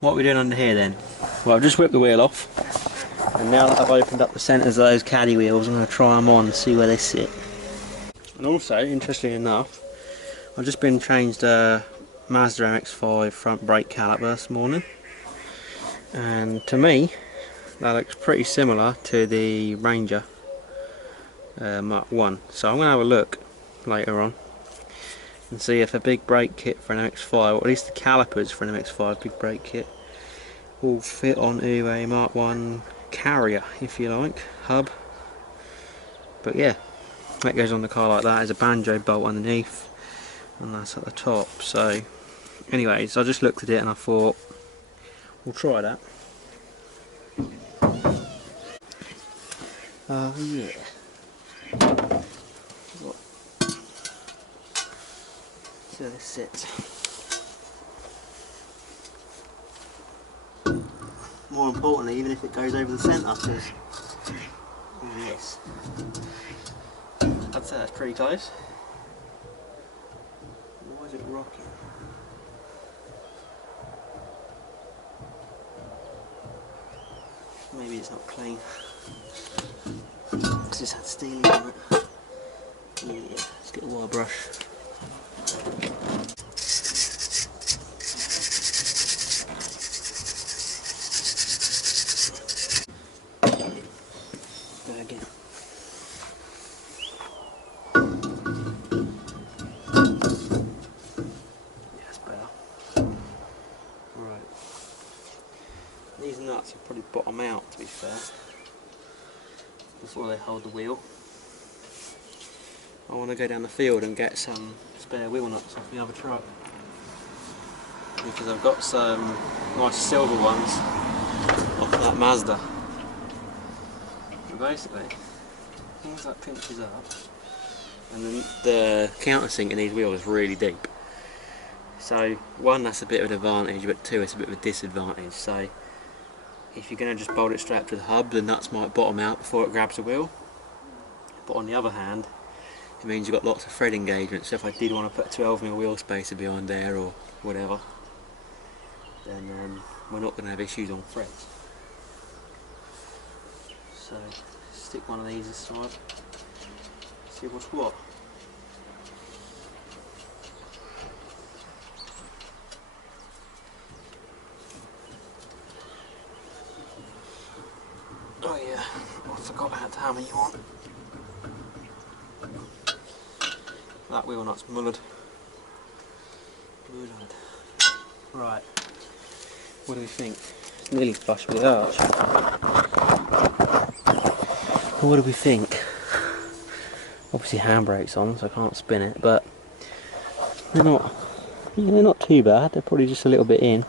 What are we doing under here then? Well, I've just whipped the wheel off, and now that I've opened up the centres of those caddy wheels, I'm going to try them on and see where they sit. And also, interestingly enough, I've just been changed a Mazda MX-5 front brake caliper this morning, and to me that looks pretty similar to the Ranger Mark 1. So I'm going to have a look later on and see if a big brake kit for an MX-5, or at least the calipers for an MX-5 big brake kit, will fit onto a Mark 1 carrier, if you like, hub. But yeah, that goes on the car like that. There's a banjo bolt underneath, and that's at the top. So anyways, I just looked at it and I thought, we'll try that. Yeah. See how this sits. More importantly, even if it goes over the centre, because yes, I'd say that's pretty close. Why is it rocking? Maybe it's not clean. Because it's had steely on it. Yeah, let's get a wire brush. Go again. Yeah, that's better. Right. These nuts will probably bottom out, to be fair, before they hold the wheel. I want to go down the field and get some spare wheel nuts off the other truck, because I've got some nice silver ones off that Mazda. And basically, things that pinches up, and then the countersink in these wheels is really deep. So one, that's a bit of an advantage, but two, it's a bit of a disadvantage. So if you're going to just bolt it straight up to the hub, the nuts might bottom out before it grabs the wheel. But on the other hand, it means you've got lots of thread engagement. So if I did want to put a 12mm wheel spacer behind there or whatever, then we're not going to have issues on threads. So stick one of these aside, see what's what. Oh yeah, I forgot how to hammer you on. That wheel nut's mullered. Right, what do we think? It's nearly flush with the arch. What do we think? Obviously handbrake's on, so I can't spin it, but they're not too bad. They're probably just a little bit in.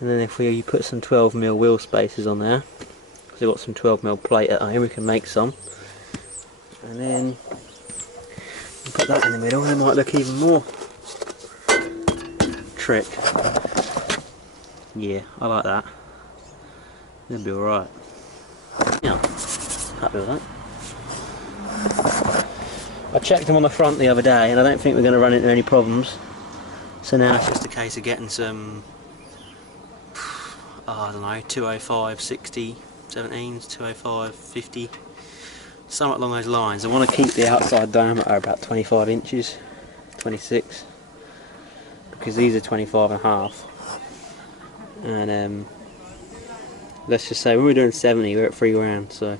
And then if you put some 12mm wheel spacers on there, because I've got some 12mm plate at home, we can make some. And then put that in the middle, and it might look even more trick. Yeah, I like that. It'll be alright. Yeah, happy with that. I checked them on the front the other day, and I don't think we're going to run into any problems. So now it's just a case of getting some, I don't know, 205, 60, 17's, 205, 50, somewhat along those lines. I want to keep the outside diameter about 25 inches, 26, because these are 25.5. And let's just say when we're doing 70, we're at 3 grand, so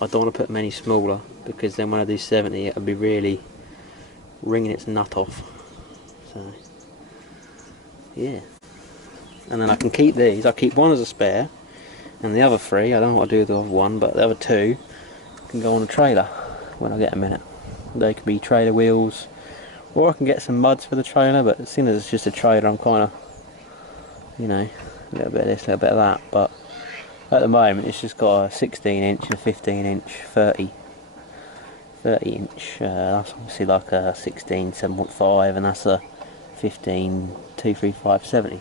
I don't want to put them any smaller, because then when I do 70 it'll be really wringing its nut off. So yeah, and then I can keep these. I'll keep one as a spare, and the other 3, I don't know what to do with the other one, but the other 2 can go on a trailer when I get a minute. They could be trailer wheels, or I can get some muds for the trailer, but as soon as it's just a trailer, I'm kind of, you know, a little bit of this, a little bit of that. But at the moment it's just got a 16 inch and a 15 inch 30 inch, that's obviously like a 16 7.5, and that's a 15 235 70.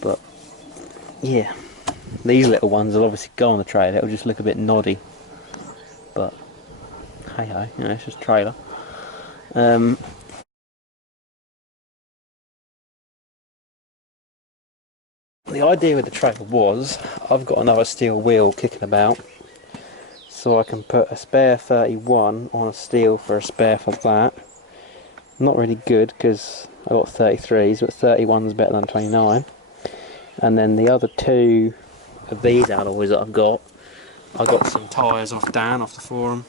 But yeah, these little ones will obviously go on the trailer. It'll just look a bit noddy, but hey ho, you know, it's just a trailer. the idea with the trailer was, I've got another steel wheel kicking about, so I can put a spare 31 on a steel for a spare for that. Not really good because I got 33s, but 31's better than 29. And then the other two of these alloys that I got some tyres off Dan off the forum,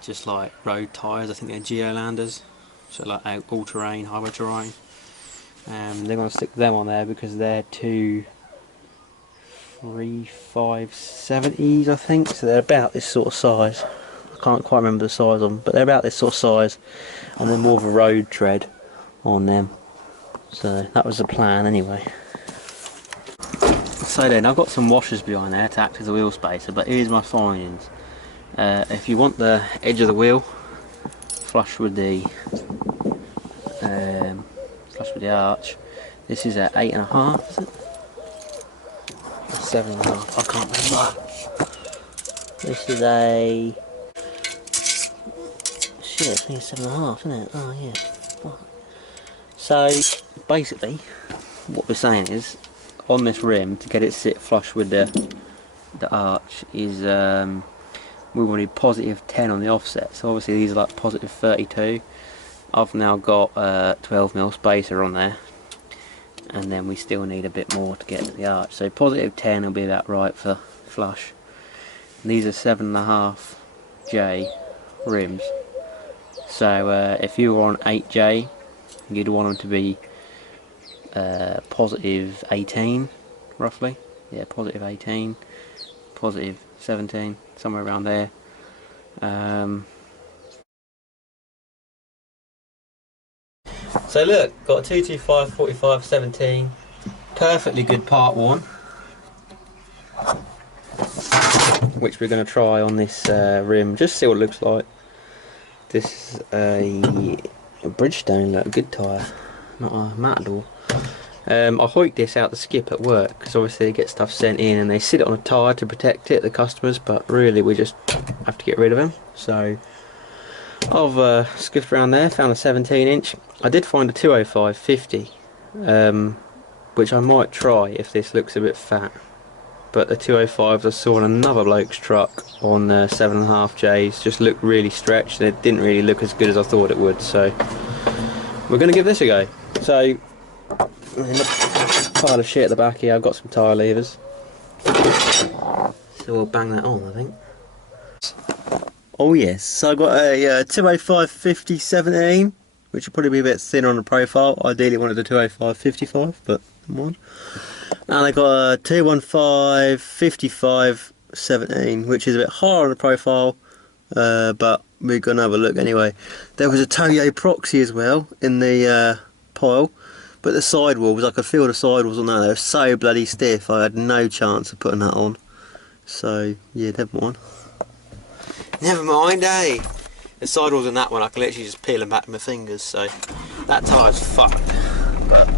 just like road tyres. I think they're Geolanders, so like all-terrain, highway terrain. They're going to stick them on there because they're 225's, I think, so they're about this sort of size. I can't quite remember the size of them, but they're about this sort of size, and they're more of a road tread on them. So that was the plan anyway. So then, I've got some washers behind there to act as a wheel spacer, but here's my findings. If you want the edge of the wheel flush with the arch, this is at 8.5, is it? 7.5, I can't remember. This is a... shit, I think it's 7.5, isn't it? Oh yeah. So basically, what we're saying is, on this rim, to get it sit flush with the arch, is we wanted positive 10 on the offset. So obviously these are like positive 32. I've now got 12mm spacer on there, and then we still need a bit more to get to the arch. So positive 10 will be about right for flush. And these are 7.5J rims. So if you were on 8J, you'd want them to be positive 18, roughly. Yeah, positive 18, positive 17, somewhere around there. So look, got a 225, 45, 17, perfectly good part one, which we're going to try on this rim, just see what it looks like. This is a Bridgestone, like a good tyre, not a Matador. I hoiked this out the skip at work because obviously they get stuff sent in and they sit it on a tyre to protect it, the customers, but really we just have to get rid of them. So I've skiffed around there, found a 17-inch. I did find a 205 50, which I might try if this looks a bit fat. But the 205s I saw on another bloke's truck on 7.5Js just looked really stretched, and it didn't really look as good as I thought it would. So we're going to give this a go. So pile of shit at the back here. I've got some tyre levers, so we'll bang that on, I think. Oh yes, so I've got a 205 50 17, which will probably be a bit thinner on the profile. Ideally wanted a 205 55, but come on. And I got a 215 55 17, which is a bit higher on the profile, but we're going to have a look anyway. There was a Tyre proxy as well in the pile, but the sidewalls, I could feel the sidewalls on that, they were so bloody stiff, I had no chance of putting that on. So, yeah, never mind. Never mind, eh? The sidewalls on that one, I can literally just peel them back with my fingers, so that tyre's fucked. But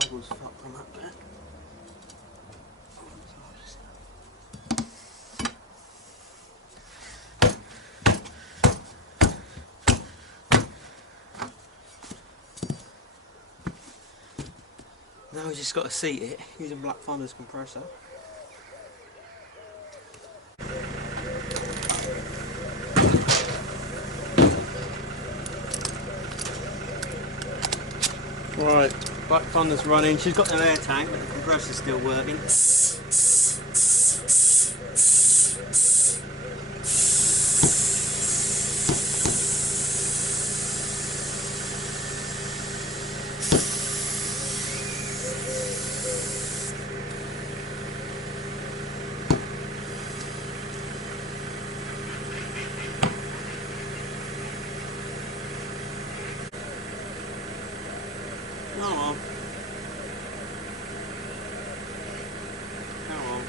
sidewall's fucked from up there. Now we just got to seat it using Black Thunder's compressor. Right, Black Thunder's running. She's got no air tank, but the compressor's still working. Come on. Come on.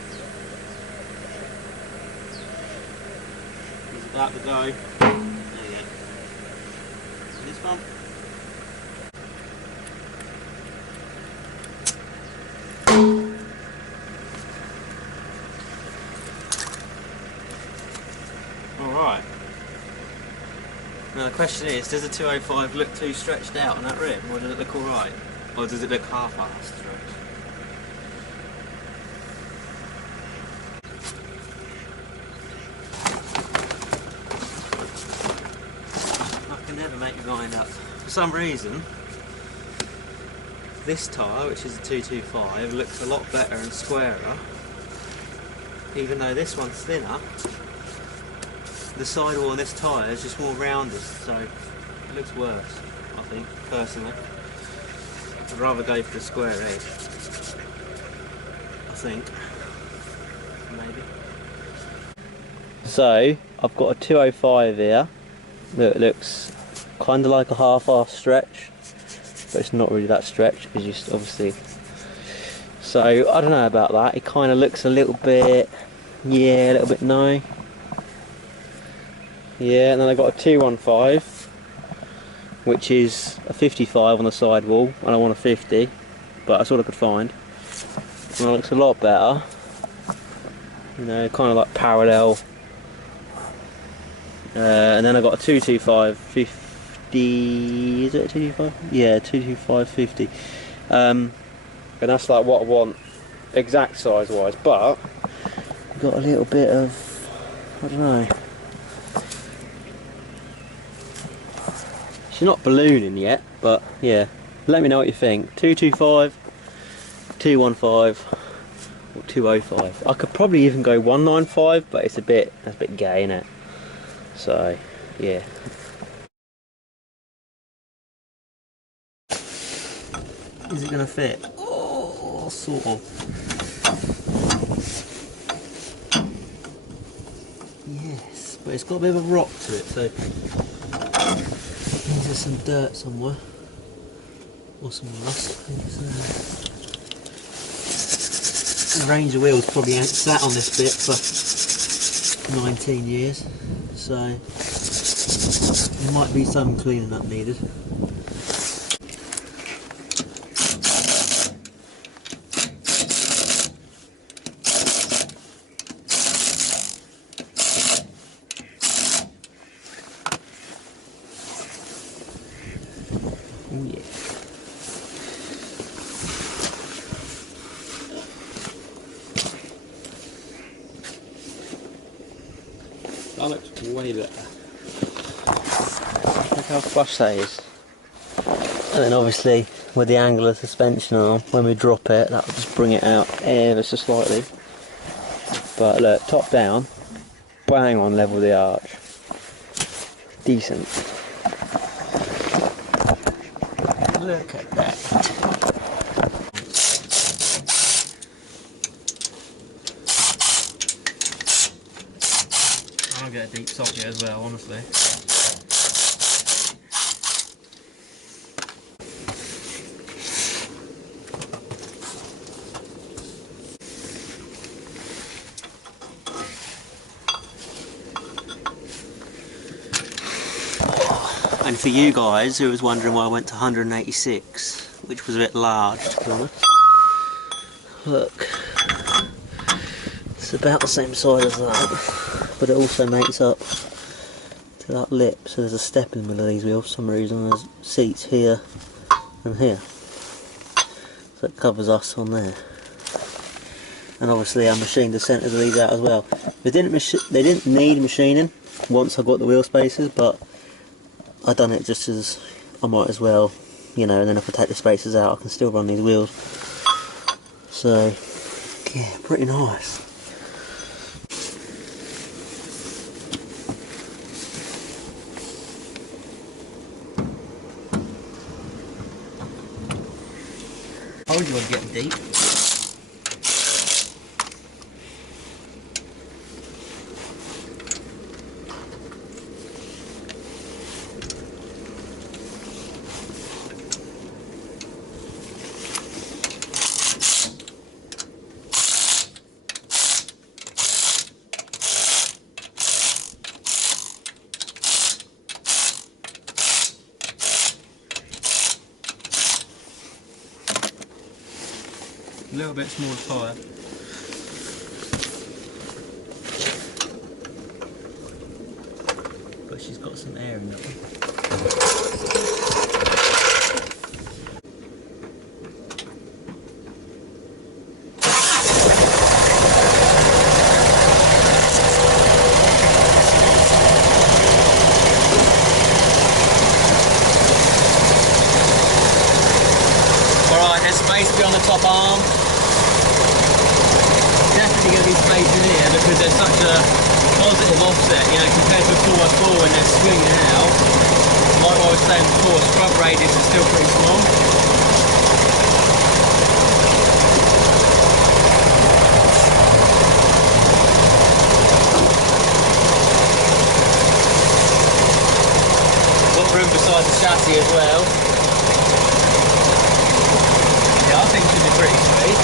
He's about to go. There you go. This one. Alright. Now the question is, does the 205 look too stretched out on that rim, or does it look alright? Or does it look half-assed stretched? I can never make my mind up. For some reason, this tyre, which is a 225, looks a lot better and squarer, even though this one's thinner. The sidewall on this tyre is just more rounded, so it looks worse, I think, personally. I'd rather go for the square edge, I think, maybe. So, I've got a 205 here that looks kind of like a half-half stretch, but it's not really that stretch, because you obviously... So, I don't know about that, it kind of looks a little bit, yeah, a little bit no. Yeah, and then I got a 215, which is a 55 on the sidewall, and I want a 50, but that's all I could find. And it looks a lot better, you know, kind of like parallel. And then I got a 225 50, is it a 225? Yeah, 225 50. And that's like what I want, exact size wise, but I've got a little bit of, I don't know. She's not ballooning yet, but yeah, let me know what you think. 225, 215, or 205. I could probably even go 195, but that's a bit gay, isn't it? So, yeah. Is it gonna fit? Oh, sort of. Yes, but it's got a bit of a rock to it, so there's some dirt somewhere, or some rust. I think the Ranger wheels probably ain't sat on this bit for 19 years, so there might be some cleaning up needed. Oh yeah. That looks way better. Look how flush that is. And then obviously with the angle of suspension arm, when we drop it, that will just bring it out ever so slightly. But look, top down, bang on level of the arch. Decent. Look at that. I'll get a deep socket as well, honestly. And for you guys who was wondering why I went to 186 which was a bit large to be honest. Look, it's about the same size as that, but it also makes up to that lip, so there's a step in the middle of these wheels for some reason. There's seats here and here, so it covers us on there. And obviously I machined the centres of these out as well. They didn't need machining once I got the wheel spacers, but I done it just as I might as well, you know, and then if I take the spacers out I can still run these wheels. So yeah, pretty nice. I told you I'd get deep. A little bit small tyre. But she's got some air in that one. Alright, there's space beyond the top arm. Definitely going to be space in here because there's such a positive offset, you know, compared to a 4x4 when they're swinging out. Like what I was saying before, scrub radius is still pretty small. Got room beside the chassis as well. Yeah, I think it should be pretty sweet.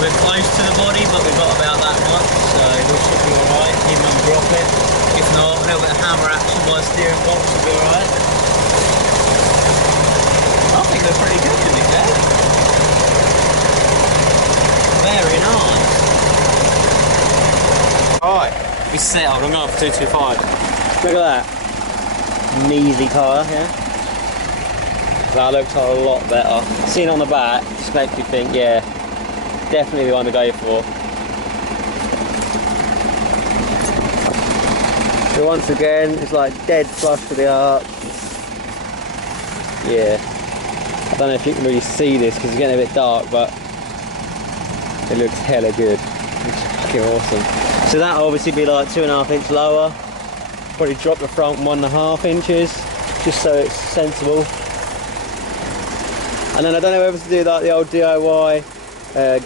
We're close to the body, but we've got about that much, so we should be alright, even when we drop it. If not, a little bit of hammer action by the steering box will be alright. I think they're pretty good to be fair. Very nice. Alright, we settled. I'm going for 225. Look at that. Measly tyre, yeah? That looks a lot better. Seen on the back, just makes me think, yeah, definitely the one to go for. So once again, it's like dead flush to the arc. Yeah, I don't know if you can really see this because it's getting a bit dark, but it looks hella good. It's fucking awesome. So that'll obviously be like 2.5 inch lower. Probably drop the front 1.5 inches, just so it's sensible. And then I don't know whether to do like the old DIY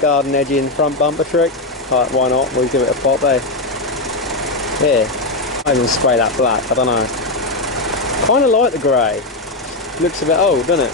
garden edging front bumper trick. Like, why not? We'll give it a pop, eh? Yeah. I even spray that black, I don't know. Kinda like the grey. Looks a bit old, doesn't it?